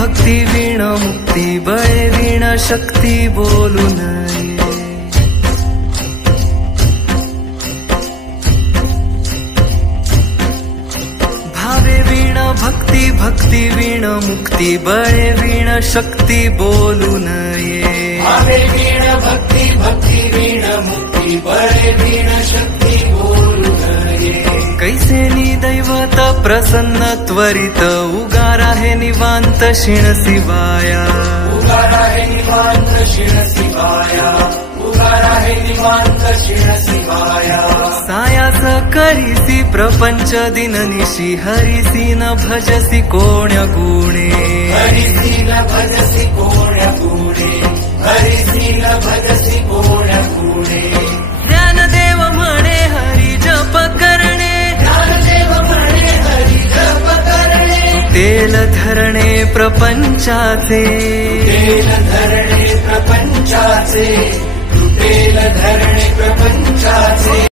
भक्ती वीण मुक्ती बळे वीण शक्ती बोलू नये। भावे वीण भक्ती भक्ती वीण मुक्ती बळे वीण शक्ती बोलू नये। भावे वीण भक्ती भक्ती वीण मुक्ती बळे वीण शक्ती बोलू नये। कैसे दैवत प्रसन्न त्वरित उगार आहे निवांत क्षीण शिवाया। उगार आहे निवांत क्षीण शिवाया। उगार आहे निवांत क्षीण शिवाया। सायास करीसी प्रपंच दिननिशी हरिसी न भजसी कोण्य गुणे। हरिसी न भजसी कोण्य गुणे। हरिसी न भजसी कोण्य गुणे। ज्ञानदेव म्हणे हरी जप करणे। ज्ञानदेव म्हणे हरी जप करणे। तेल धरणे प्रपंचाचे। तेल धरणे प्रपंचाचे। तेल धरणे प्रपंचाचे।